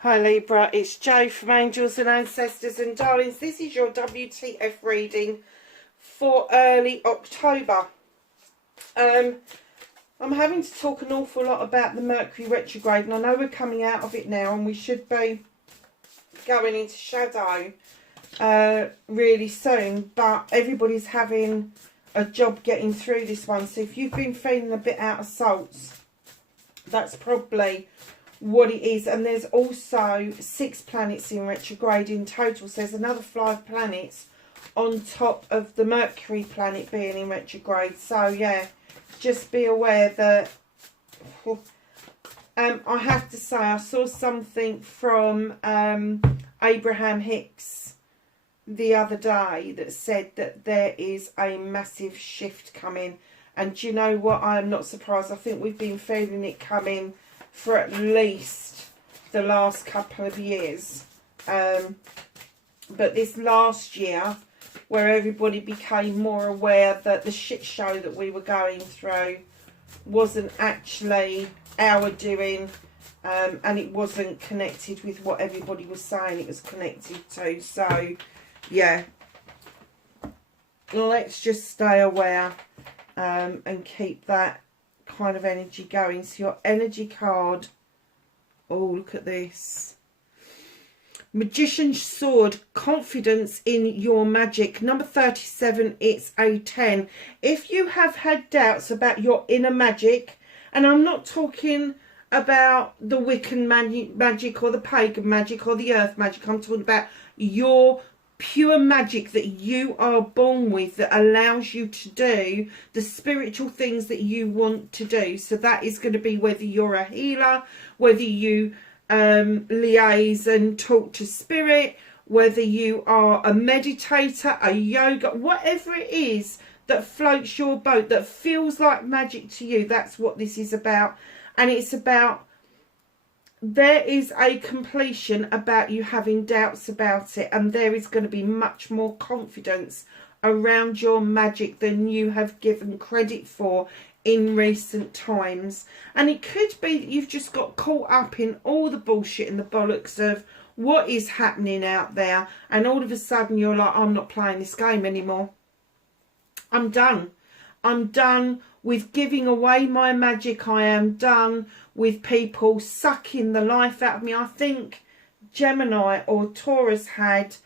Hi Libra, it's Jo from Angels and Ancestors and Darlings. This is your WTF reading for early October. I'm having to talk an awful lot about the Mercury retrograde, and I know we're coming out of it now and we should be going into shadow really soon, but everybody's having a job getting through this one. So if you've been feeling a bit out of sorts, that's probably what it is. And there's also 6 planets in retrograde in total, so there's another 5 planets on top of the Mercury planet being in retrograde. So yeah, just be aware that I have to say I saw something from Abraham Hicks the other day that said that there is a massive shift coming, and do you know what, I am not surprised. I think we've been feeling it coming for at least the last couple of years, but this last year, where everybody became more aware that the shit show that we were going through wasn't actually our doing, and it wasn't connected with what everybody was saying it was connected to. So yeah, let's just stay aware and keep that kind of energy going. So your energy card, oh, look at this. Magician's Sword, confidence in your magic. Number 37, it's a 10. If you have had doubts about your inner magic, and I'm not talking about the Wiccan magic or the pagan magic or the earth magic, I'm talking about your pure magic that you are born with, that allows you to do the spiritual things that you want to do. So that is going to be whether you're a healer, whether you liaise and talk to spirit, whether you are a meditator, a yoga, whatever it is that floats your boat, that feels like magic to you. That's what this is about. And it's about, there is a completion about you having doubts about it, and there is going to be much more confidence around your magic than you have given credit for in recent times. And it could be that you've just got caught up in all the bullshit and the bollocks of what is happening out there, and all of a sudden you're like, I'm not playing this game anymore. I'm done. I'm done with giving away my magic. I am done with people sucking the life out of me. I think Gemini or Taurus had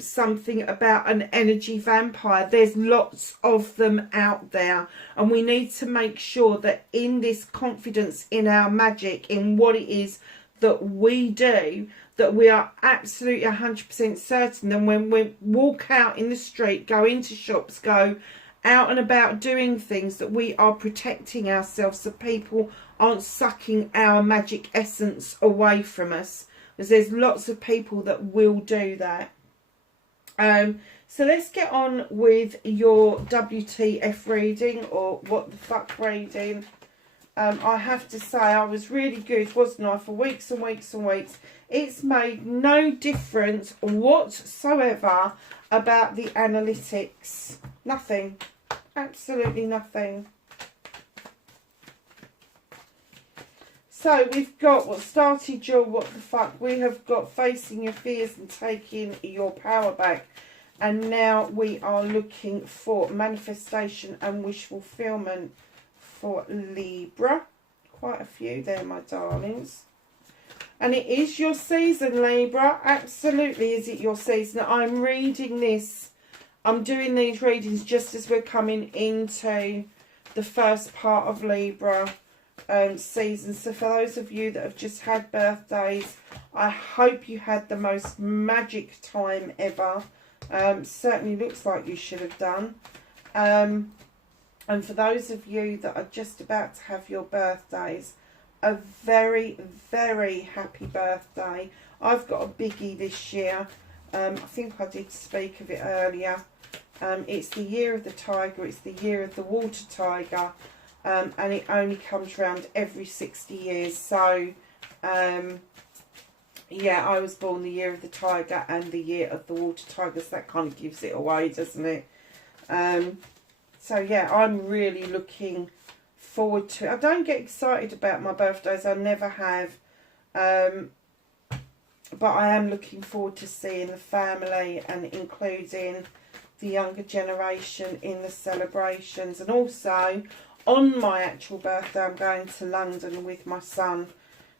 something about an energy vampire. There's lots of them out there, and we need to make sure that in this confidence in our magic, in what it is that we do, that we are absolutely 100% certain that when we walk out in the street, go into shops, go out and about doing things, that we are protecting ourselves so people aren't sucking our magic essence away from us, because there's lots of people that will do that. So let's get on with your WTF reading, or what the fuck reading. I have to say I was really good, wasn't I, for weeks and weeks and weeks. It's made no difference whatsoever about the analytics. Nothing. Absolutely nothing. So we've got what started your what the fuck. We have got facing your fears and taking your power back. And now we are looking for manifestation and wish fulfillment for Libra. Quite a few there, my darlings. And it is your season, Libra. Absolutely is it your season. I'm reading this. I'm doing these readings just as we're coming into the first part of Libra season. So for those of you that have just had birthdays, I hope you had the most magic time ever. Certainly looks like you should have done. And for those of you that are just about to have your birthdays, a very, very happy birthday. I've got a biggie this year. I think I did speak of it earlier. It's the year of the tiger. It's the year of the water tiger. And it only comes around every 60 years. So, yeah, I was born the year of the tiger and the year of the water tiger. So that kind of gives it away, doesn't it? So, yeah, I'm really looking forward to it. I don't get excited about my birthdays. I never have. but I am looking forward to seeing the family and including the younger generation in the celebrations. And also, on my actual birthday, I'm going to London with my son,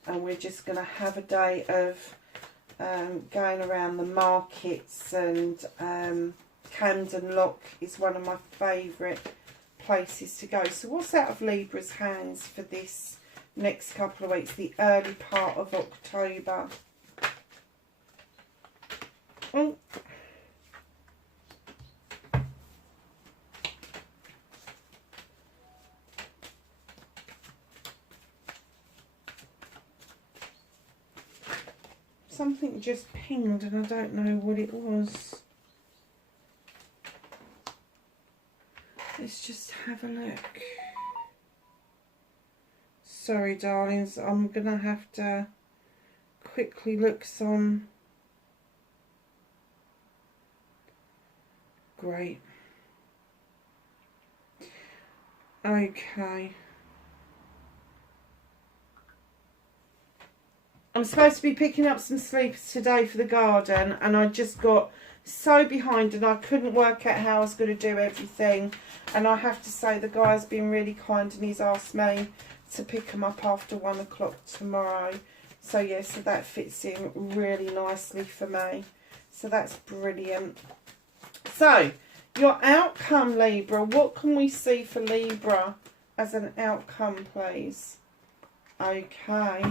and we're just going to have a day of going around the markets, and Camden Lock is one of my favourite places to go. So what's out of Libra's hands for this next couple of weeks, the early part of October? Oh. Something just pinged and I don't know what it was. Let's just have a look. Sorry, darlings, I'm going to have to quickly look some. Great. Okay. I'm supposed to be picking up some sleepers today for the garden, and I just got so behind and I couldn't work out how I was going to do everything. And I have to say the guy's been really kind and he's asked me to pick them up after 1 o'clock tomorrow. So yeah, so that fits in really nicely for me. So that's brilliant. So, your outcome, Libra. What can we see for Libra as an outcome, please? Okay.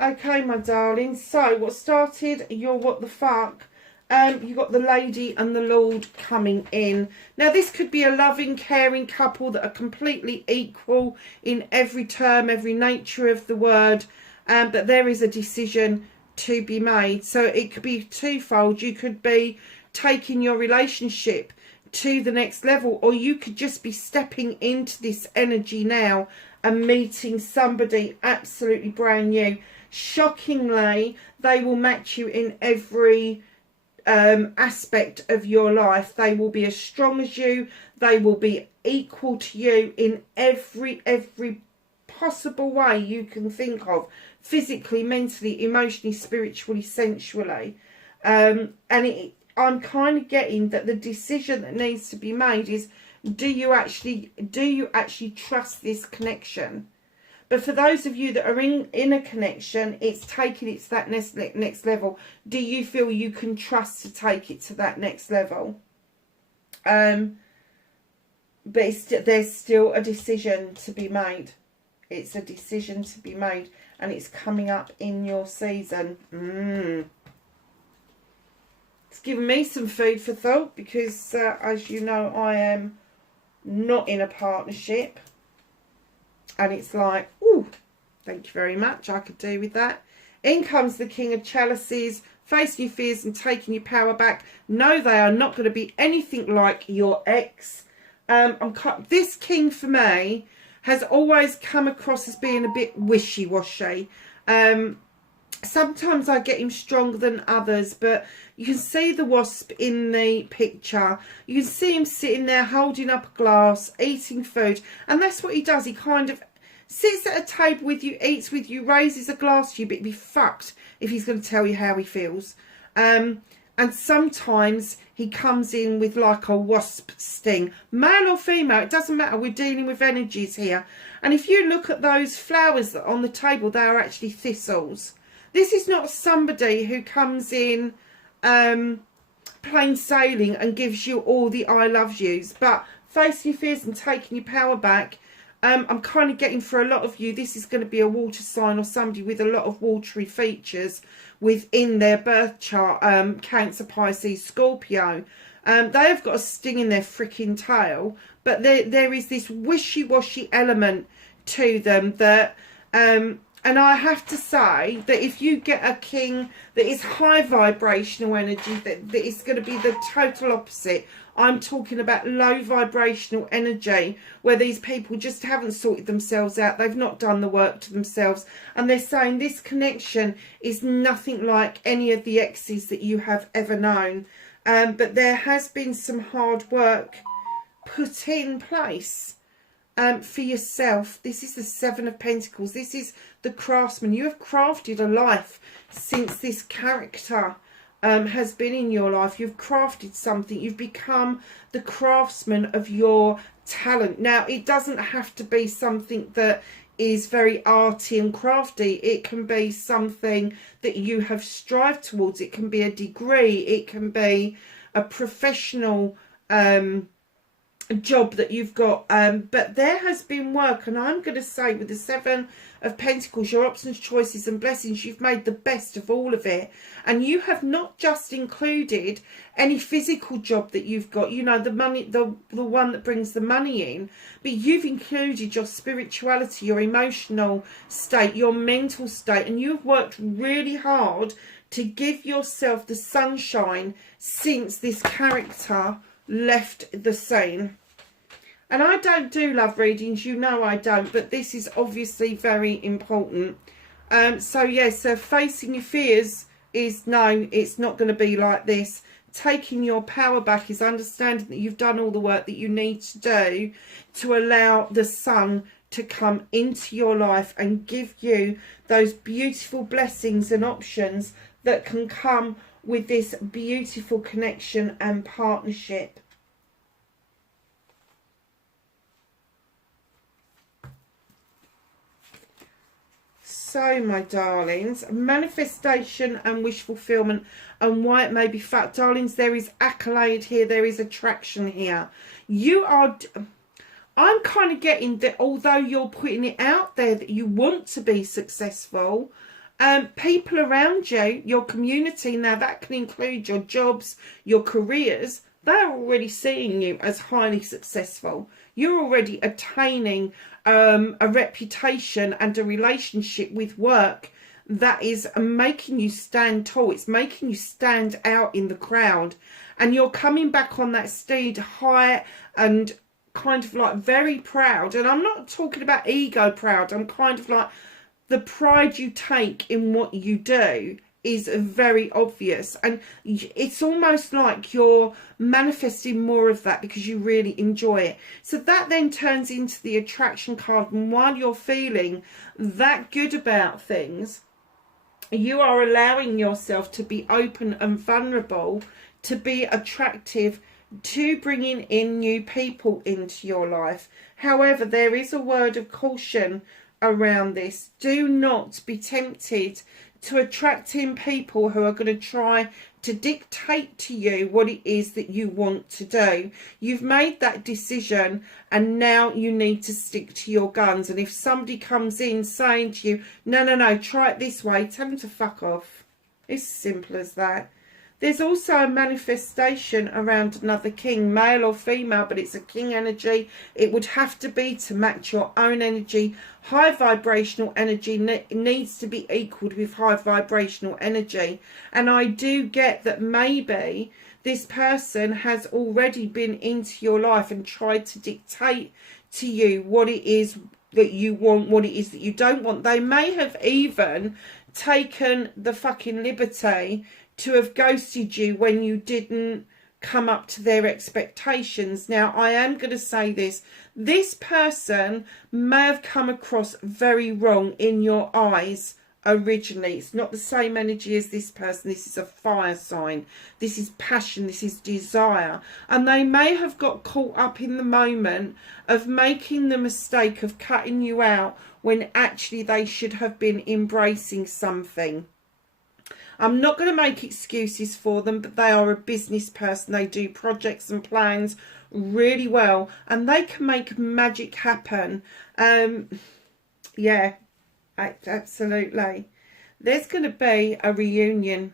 Okay, my darling. So, what started your what the fuck? You got the Lady and the Lord coming in. Now, this could be a loving, caring couple that are completely equal in every term, every nature of the word. But there is a decision to be made. So, it could be twofold. You could be taking your relationship to the next level, or you could just be stepping into this energy now and meeting somebody absolutely brand new. Shockingly, they will match you in every aspect of your life. They will be as strong as you. They will be equal to you in every possible way you can think of. Physically, mentally, emotionally, spiritually, sensually. And I'm kind of getting that the decision that needs to be made is, do you actually trust this connection? But for those of you that are in a connection, it's taking it to that next level. Do you feel you can trust to take it to that next level? But there's still a decision to be made. It's a decision to be made, and it's coming up in your season. It's given me some food for thought because, as you know, I am not in a partnership. And it's like, ooh, thank you very much. I could do with that. In comes the King of Chalices, facing your fears and taking your power back. No, they are not going to be anything like your ex. This king for me has always come across as being a bit wishy-washy. Sometimes I get him stronger than others, but you can see the wasp in the picture. You can see him sitting there holding up a glass, eating food. And that's what he does. He kind of sits at a table with you, eats with you, raises a glass to you, but he'd be fucked if he's going to tell you how he feels. And sometimes he comes in with like a wasp sting. Male or female, it doesn't matter. We're dealing with energies here. And if you look at those flowers that are on the table, they are actually thistles. This is not somebody who comes in plain sailing and gives you all the I love yous. But facing your fears and taking your power back, I'm kind of getting for a lot of you, this is going to be a water sign or somebody with a lot of watery features within their birth chart. Cancer, Pisces, Scorpio. They have got a sting in their freaking tail. But there is this wishy-washy element to them that... and I have to say that if you get a king that is high vibrational energy, that is going to be the total opposite. I'm talking about low vibrational energy, where these people just haven't sorted themselves out. They've not done the work to themselves. And they're saying this connection is nothing like any of the exes that you have ever known. But there has been some hard work put in place. for yourself. This is the Seven of Pentacles. This is the craftsman. You have crafted a life since this character has been in your life. You've crafted something. You've become the craftsman of your talent. Now, it doesn't have to be something that is very arty and crafty. It can be something that you have strived towards. It can be a degree. It can be a professional job that you've got, but there has been work, and I'm going to say with the Seven of Pentacles, your options, choices and blessings, you've made the best of all of it, and you have not just included any physical job that you've got, you know, the money, the one that brings the money in, but you've included your spirituality, your emotional state, your mental state, and you've worked really hard to give yourself the sunshine since this character left the scene. And I don't do love readings, you know I don't, but this is obviously very important. So yes, facing your fears is no, it's not going to be like this. Taking your power back is understanding that you've done all the work that you need to do to allow the sun to come into your life and give you those beautiful blessings and options that can come with this beautiful connection and partnership. So, my darlings, manifestation and wish fulfillment, and why it may be fact, darlings, there is accolade here, there is attraction here. You are, I'm kind of getting that although you're putting it out there that you want to be successful, people around you, your community, now that can include your jobs, your careers, they're already seeing you as highly successful. You're already attaining a reputation and a relationship with work that is making you stand tall. It's making you stand out in the crowd, and you're coming back on that steed high and kind of like very proud. And I'm not talking about ego proud. I'm kind of like the pride you take in what you do is very obvious, and it's almost like you're manifesting more of that because you really enjoy it. So that then turns into the attraction card, and while you're feeling that good about things, you are allowing yourself to be open and vulnerable, to be attractive, to bringing in new people into your life. However, there is a word of caution around this. Do not be tempted to attract in people who are going to try to dictate to you what it is that you want to do. You've made that decision, and now you need to stick to your guns. And if somebody comes in saying to you, no, try it this way, tell them to fuck off. It's simple as that. There's also a manifestation around another king, male or female, but it's a king energy. It would have to be to match your own energy. High vibrational energy needs to be equaled with high vibrational energy. And I do get that maybe this person has already been into your life and tried to dictate to you what it is that you want, what it is that you don't want. They may have even taken the fucking liberty to have ghosted you when you didn't come up to their expectations. Now, I am going to say this. This person may have come across very wrong in your eyes originally. It's not the same energy as this person. This is a fire sign. This is passion. This is desire. And they may have got caught up in the moment of making the mistake of cutting you out when actually they should have been embracing something. I'm not going to make excuses for them, but they are a business person. They do projects and plans really well, and they can make magic happen. Yeah, absolutely. There's going to be a reunion,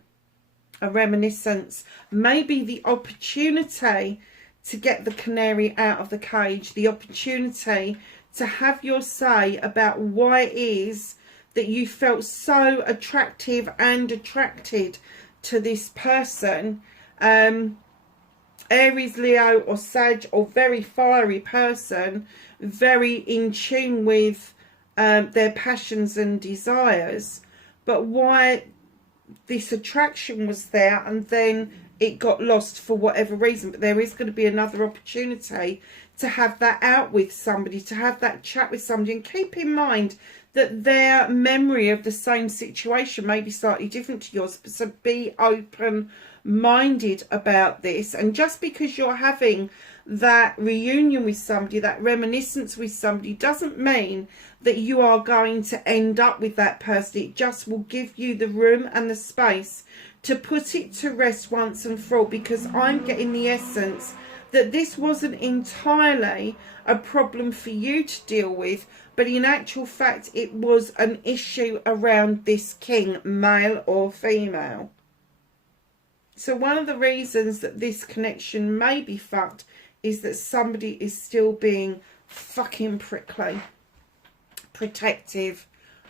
a reminiscence, maybe the opportunity to get the canary out of the cage, the opportunity to have your say about why it is that you felt so attractive and attracted to this person. Aries, Leo or Sag, or very fiery person, very in tune with their passions and desires, but why this attraction was there and then it got lost for whatever reason. But there is going to be another opportunity to have that out with somebody, to have that chat with somebody. And keep in mind that their memory of the same situation may be slightly different to yours. So be open-minded about this. And just because you're having that reunion with somebody, that reminiscence with somebody, doesn't mean that you are going to end up with that person. It just will give you the room and the space to put it to rest once and for all, because I'm getting the essence that this wasn't entirely a problem for you to deal with, but in actual fact it was an issue around this king, male or female. So one of the reasons that this connection may be fucked is that somebody is still being fucking prickly, protective,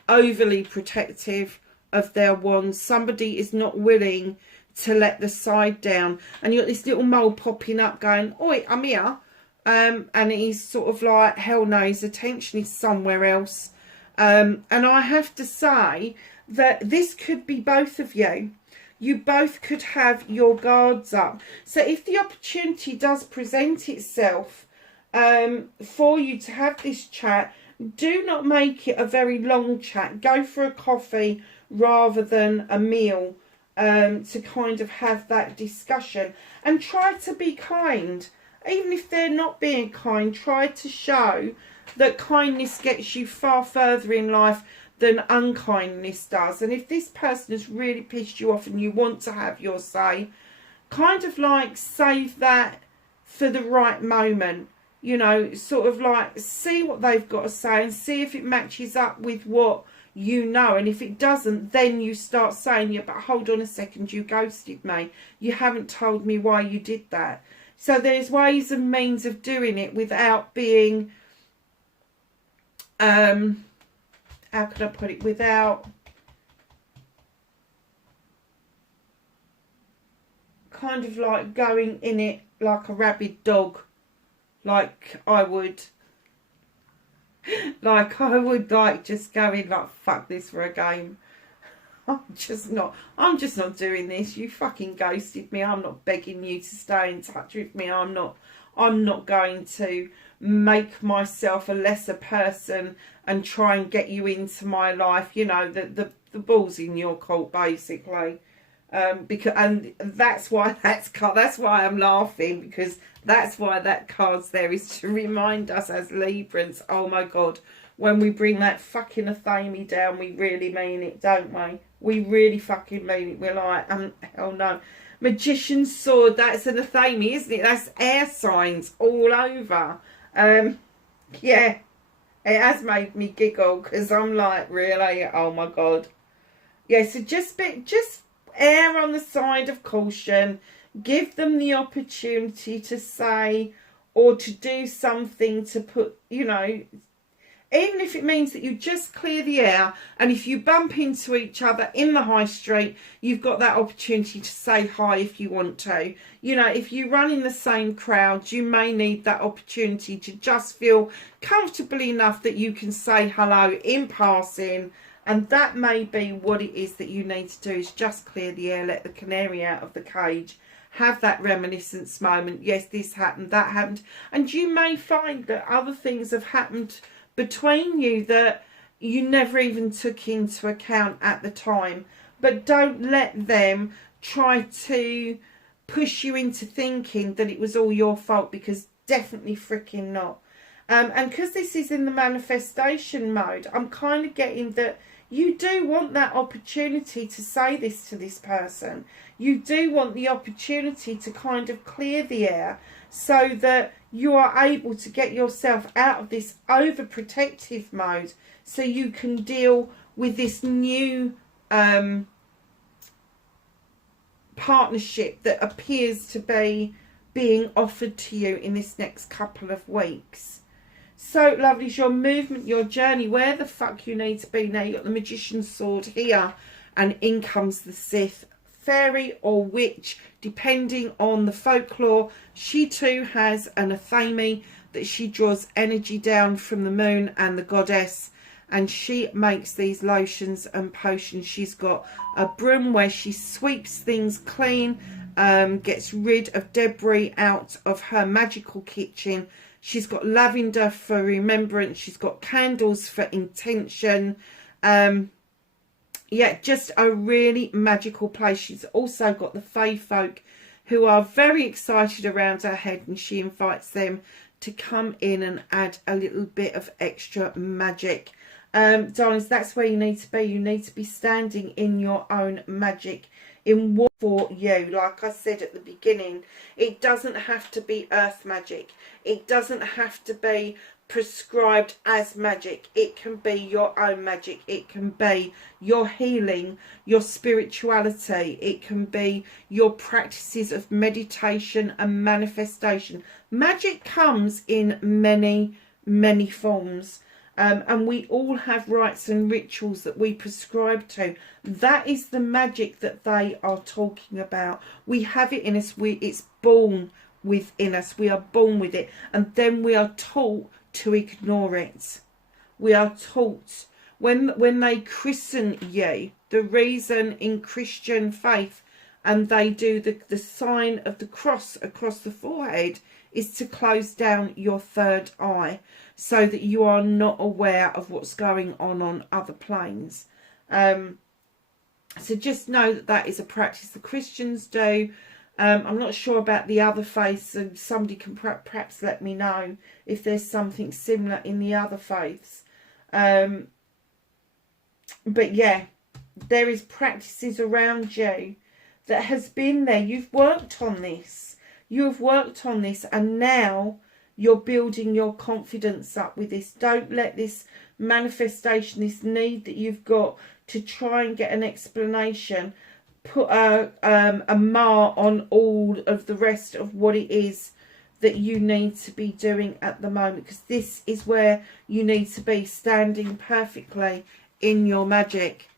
overly protective of their wands. Somebody is not willing to let the side down, and you got this little mole popping up going, oi, I'm here, and he's sort of like, hell no, his attention is somewhere else. And I have to say that this could be both of you. You both could have your guards up. So if the opportunity does present itself for you to have this chat, do not make it a very long chat. Go for a coffee rather than a meal to kind of have that discussion. And try to be kind. Even if they're not being kind, try to show that kindness gets you far further in life than unkindness does. And if this person has really pissed you off and you want to have your say, kind of like save that for the right moment. You know, sort of like see what they've got to say and see if it matches up with what you know. And if it doesn't, then you start saying, yeah, but hold on a second, you ghosted me. You haven't told me why you did that. So there's ways and means of doing it without being, how can I put it, without kind of like going in it like a rabid dog, like I would like just going like, fuck this for a game. I'm just not doing this. You fucking ghosted me. I'm not begging you to stay in touch with me. I'm not going to make myself a lesser person and try and get you into my life. You know, the ball's in your court, basically. Because, and that's why that's why I'm laughing, because that's why that card's there, is to remind us as Librans, oh my God, when we bring that fucking Athame down, we really mean it, don't we? We really fucking mean it. We're like, hell no. Magician's sword, that's an Athame, isn't it? That's air signs all over. Yeah, it has made me giggle, because I'm like, really? Oh my God. Yeah, so just err on the side of caution. Give them the opportunity to say or to do something to put, you know, even if it means that you just clear the air, and if you bump into each other in the high street, you've got that opportunity to say hi if you want to. You know, if you run in the same crowd, you may need that opportunity to just feel comfortable enough that you can say hello in passing. And that may be what it is that you need to do, is just clear the air, let the canary out of the cage, have that reminiscence moment. Yes, this happened, that happened. And you may find that other things have happened between you that you never even took into account at the time. But don't let them try to push you into thinking that it was all your fault, because definitely freaking not. And because this is in the manifestation mode, I'm kind of getting that you do want that opportunity to say this to this person. You do want the opportunity to kind of clear the air so that you are able to get yourself out of this overprotective mode, so you can deal with this new partnership that appears to be being offered to you in this next couple of weeks. So, lovelies, your movement, your journey, where the fuck you need to be now. You've got the Magician's sword here, and in comes the Sith. Fairy or witch, depending on the folklore. She too has an Athame that she draws energy down from the moon and the goddess, and she makes these lotions and potions. She's got a broom where she sweeps things clean, gets rid of debris out of her magical kitchen. She's got lavender for remembrance. She's got candles for intention. Yeah, just a really magical place. She's also got the fae folk who are very excited around her head, and she invites them to come in and add a little bit of extra magic. Darlings, that's where you need to be. You need to be standing in your own magic, in what for you. Like I said at the beginning, it doesn't have to be earth magic. It doesn't have to be prescribed as magic. It can be your own magic. It can be your healing, your spirituality. It can be your practices of meditation and manifestation. Magic comes in many forms. And we all have rites and rituals that we prescribe to. That is the magic that they are talking about. We have it in us. It's born within us. We are born with it. And then we are taught to ignore it. We are taught. When they christen you, the reason in Christian faith, and they do the sign of the cross across the forehead, is to close down your third eye, so that you are not aware of what's going on other planes. So just know that that is a practice the Christians do. I'm not sure about the other faiths, and somebody can perhaps let me know if there's something similar in the other faiths. But yeah, there is practices around you that has been there. You've worked on this. You have worked on this, and now you're building your confidence up with this. Don't let this manifestation, this need that you've got to try and get an explanation, put a mar on all of the rest of what it is that you need to be doing at the moment. Because this is where you need to be, standing perfectly in your magic.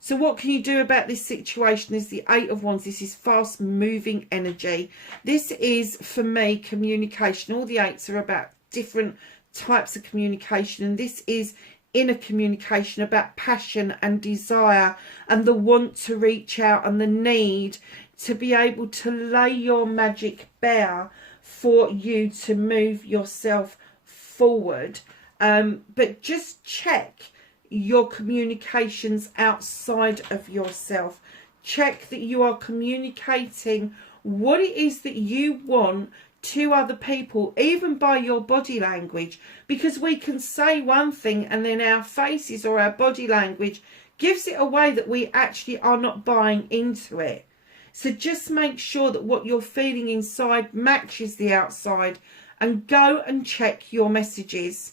So what can you do about this situation? There's the Eight of Wands. This is fast moving energy. This is, for me, communication. All the eights are about different types of communication. And this is inner communication, about passion and desire and the want to reach out and the need to be able to lay your magic bare for you to move yourself forward. But just check your communications outside of yourself. Check that you are communicating what it is that you want to other people, even by your body language, because we can say one thing and then our faces or our body language gives it away that we actually are not buying into it. So just make sure that what you're feeling inside matches the outside, and go and check your messages.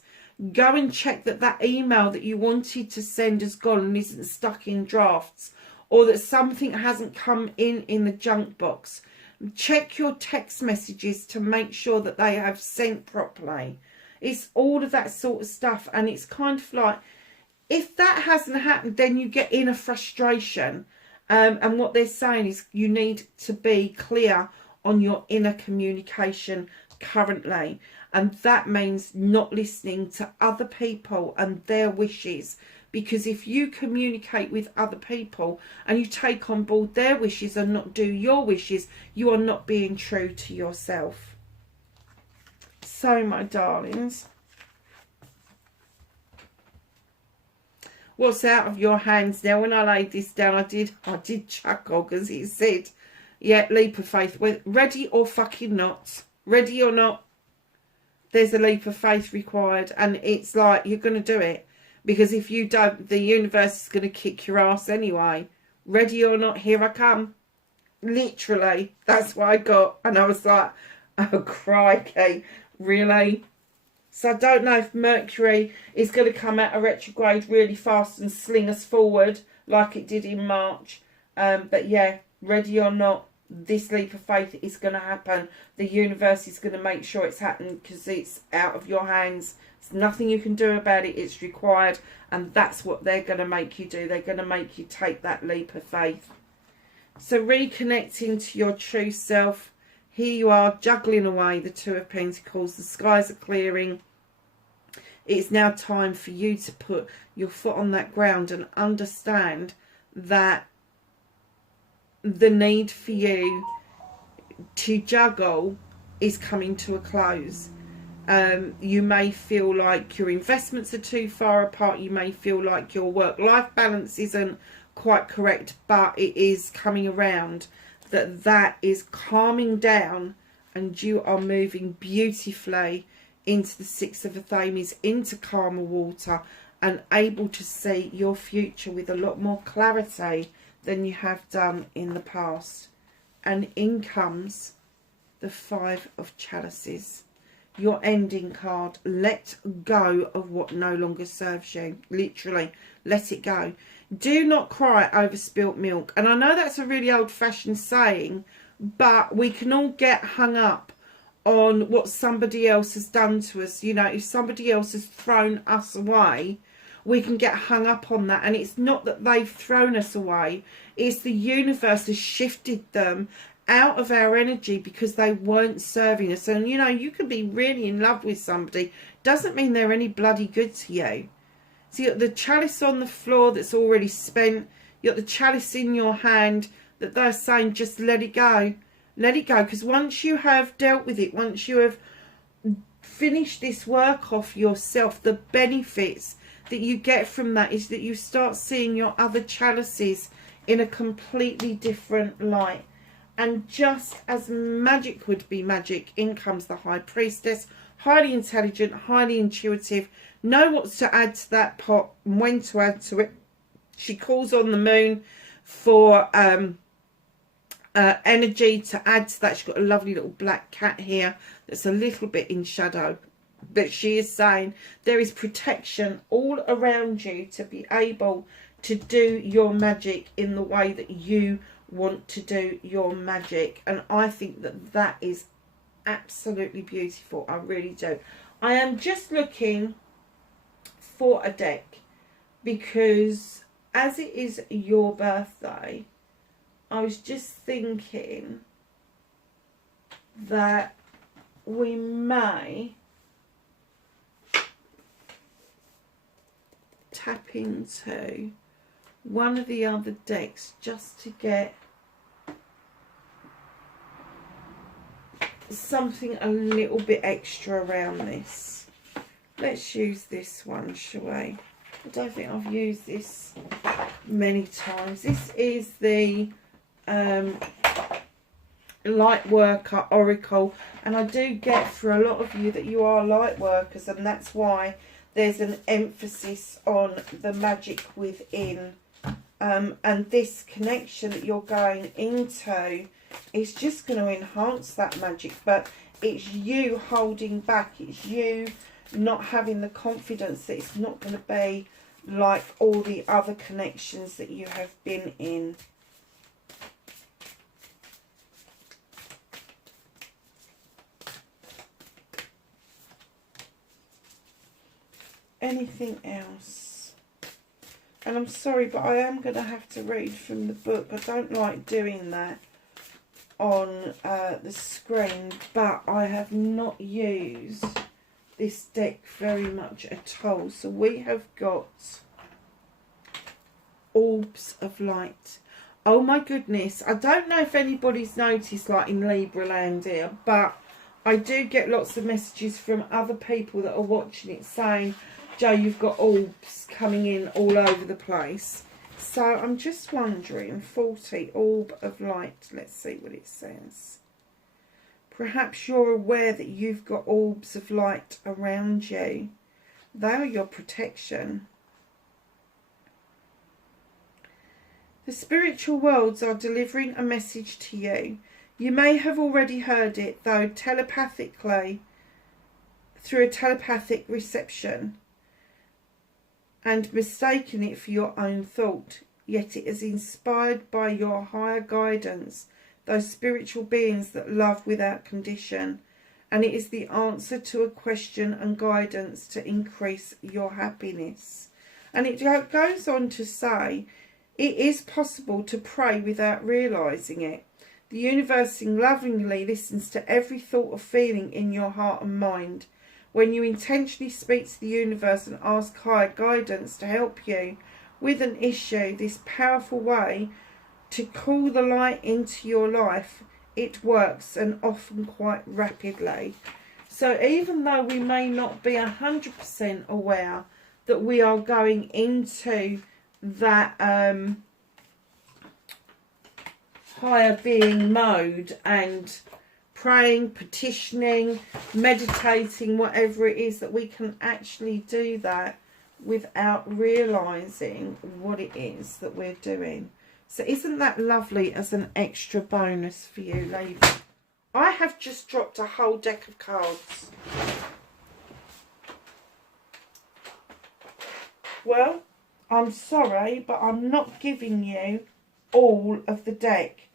Go and check that that email that you wanted to send has gone and isn't stuck in drafts, or that something hasn't come in the junk box. Check your text messages to make sure that they have sent properly. It's all of that sort of stuff. And it's kind of like, if that hasn't happened, then you get inner frustration. And what they're saying is you need to be clear on your inner communication currently. And that means not listening to other people and their wishes. Because if you communicate with other people and you take on board their wishes and not do your wishes, you are not being true to yourself. So, my darlings, what's out of your hands now? When I laid this down, I did chuckle, because it said, yeah, leap of faith. Ready or fucking not. Ready or not, there's a leap of faith required. And it's like, you're going to do it. Because if you don't, the universe is going to kick your ass anyway. Ready or not, here I come. Literally, that's what I got. And I was like, oh, crikey, really? So I don't know if Mercury is going to come out of retrograde really fast and sling us forward like it did in March. But yeah, ready or not, this leap of faith is going to happen. The universe is going to make sure it's happened, because it's out of your hands. There's nothing you can do about it. It's required, and that's what they're going to make you do. They're going to make you take that leap of faith. So reconnecting to your true self. Here you are, juggling away the Two of Pentacles. The skies are clearing. It's now time for you to put your foot on that ground and understand that the need for you to juggle is coming to a close. You may feel like your investments are too far apart. You may feel like your work-life balance isn't quite correct, but it is coming around. That is calming down, and you are moving beautifully into the Six of Athames, into calmer water, and able to see your future with a lot more clarity than you have done in the past. And in comes the Five of Chalices, your ending card. Let go of what no longer serves you. Literally, let it go. Do not cry over spilt milk. And I know that's a really old-fashioned saying, but we can all get hung up on what somebody else has done to us. You know, if somebody else has thrown us away, we can get hung up on that. And it's not that they've thrown us away. It's the universe has shifted them out of our energy because they weren't serving us. And, you know, you can be really in love with somebody. Doesn't mean they're any bloody good to you. So you got the chalice on the floor that's already spent. You got the chalice in your hand that they're saying, just let it go. Let it go. Because once you have dealt with it, once you have finished this work off yourself, the benefits that you get from that is that you start seeing your other chalices in a completely different light. And just as magic would be magic, in comes the High Priestess. Highly intelligent, highly intuitive. Know what to add to that pot and when to add to it. She calls on the moon for energy to add to that. She's got a lovely little black cat here that's a little bit in shadow. But she is saying there is protection all around you to be able to do your magic in the way that you want to do your magic. And I think that that is absolutely beautiful. I really do. I am just looking for a deck because as it is your birthday, I was just thinking that we may tap into one of the other decks just to get something a little bit extra around this. Let's use this one, shall we? I don't think I've used this many times. This is the Light Worker Oracle, and I do get for a lot of you that you are light workers, and that's why there's an emphasis on the magic within. And this connection that you're going into is just going to enhance that magic, but it's you holding back. It's you not having the confidence that it's not going to be like all the other connections that you have been in. Anything else? And I'm sorry, but I am going to have to read from the book. I don't like doing that on the screen, but I have not used this deck very much at all. So we have got Orbs of Light. Oh my goodness, I don't know if anybody's noticed, like in Libra land here, but I do get lots of messages from other people that are watching it saying, Jo, you've got orbs coming in all over the place. So I'm just wondering, 40, Orb of Light. Let's see what it says. Perhaps you're aware that you've got orbs of light around you. They are your protection. The spiritual worlds are delivering a message to you. You may have already heard it, though, telepathically, through a telepathic reception, and mistaken it for your own thought. Yet it is inspired by your higher guidance, those spiritual beings that love without condition, and it is the answer to a question and guidance to increase your happiness. And it goes on to say, it is possible to pray without realising it. The universe lovingly listens to every thought or feeling in your heart and mind. When you intentionally speak to the universe and ask higher guidance to help you with an issue, this powerful way to call the light into your life, it works, and often quite rapidly. So even though we may not be 100% aware that we are going into that higher being mode and praying, petitioning, meditating, whatever it is, that we can actually do that without realising what it is that we're doing. So isn't that lovely as an extra bonus for you, ladies? I have just dropped a whole deck of cards. Well, I'm sorry, but I'm not giving you all of the deck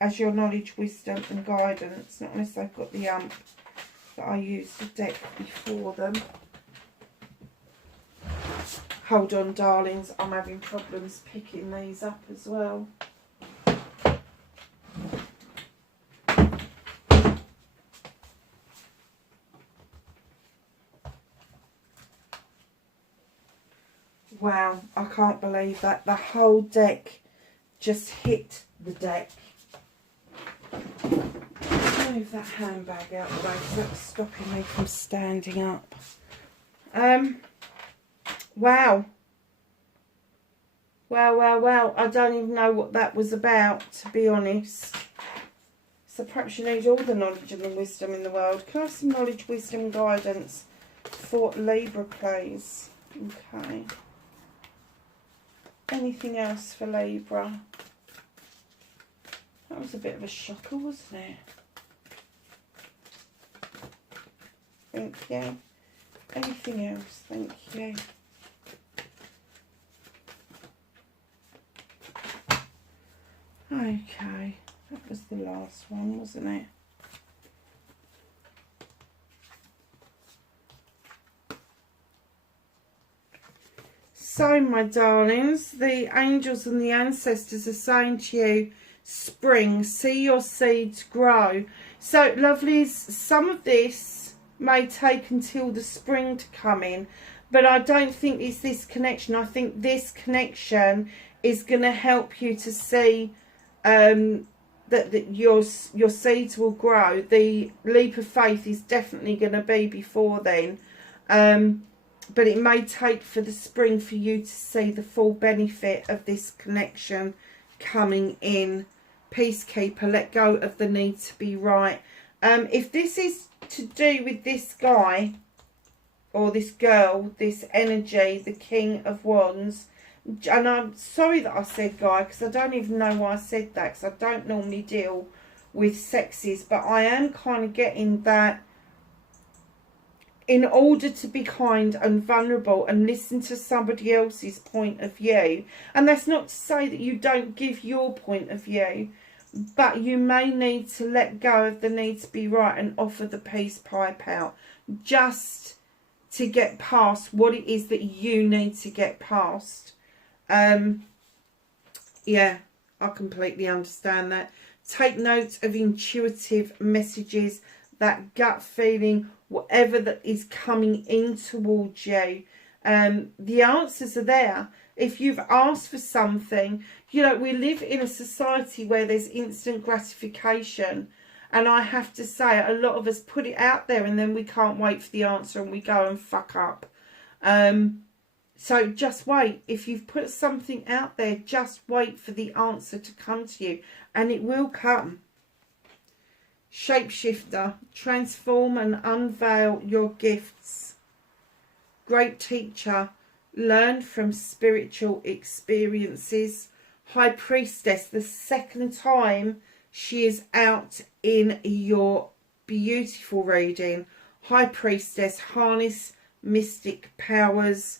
as your knowledge, wisdom and guidance. Not unless I've got the that I used the deck before them. Hold on, darlings. I'm having problems picking these up as well. Wow, I can't believe that. The whole deck just hit the deck. Move that handbag out of the way because that's stopping me from standing up. Wow. Wow. I don't even know what that was about, to be honest. So perhaps you need all the knowledge and the wisdom in the world. Can I have some knowledge, wisdom, guidance for Libra, please? Okay. Anything else for Libra? That was a bit of a shocker, wasn't it? Thank you. Anything else? Thank you. Okay. That was the last one, wasn't it? So, my darlings, the angels and the ancestors are saying to you, spring, see your seeds grow. So, lovelies, some of this may take until the spring to come in, but I don't think it's this connection. I think this connection is going to help you to see that your seeds will grow. The leap of faith is definitely going to be before then. But it may take for the spring for you to see the full benefit of this connection coming in. Peacekeeper, let go of the need to be right. If this is to do with this guy or this girl, this energy, the King of Wands, and I'm sorry that I said guy because I don't even know why I said that, because I don't normally deal with sexes, but I am kind of getting that in order to be kind and vulnerable and listen to somebody else's point of view, and that's not to say that you don't give your point of view, but you may need to let go of the need to be right and offer the peace pipe out just to get past what it is that you need to get past. Yeah, I completely understand that. Take note of intuitive messages, that gut feeling, whatever that is coming in towards you. The answers are there. If you've asked for something, you know, we live in a society where there's instant gratification. And I have to say, a lot of us put it out there and then we can't wait for the answer and we go and fuck up. So just wait. If you've put something out there, just wait for the answer to come to you. And it will come. Shapeshifter, transform and unveil your gifts. Great teacher, learn from spiritual experiences. High priestess, the second time she is out in your beautiful reading. High priestess, harness mystic powers.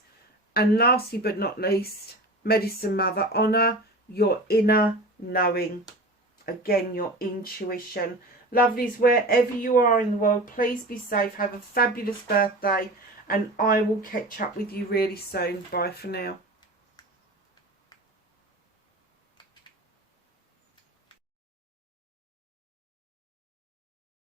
And lastly but not least, medicine mother, honour your inner knowing. Again, your intuition. Lovelies, wherever you are in the world, please be safe. Have a fabulous birthday. And I will catch up with you really soon. Bye for now.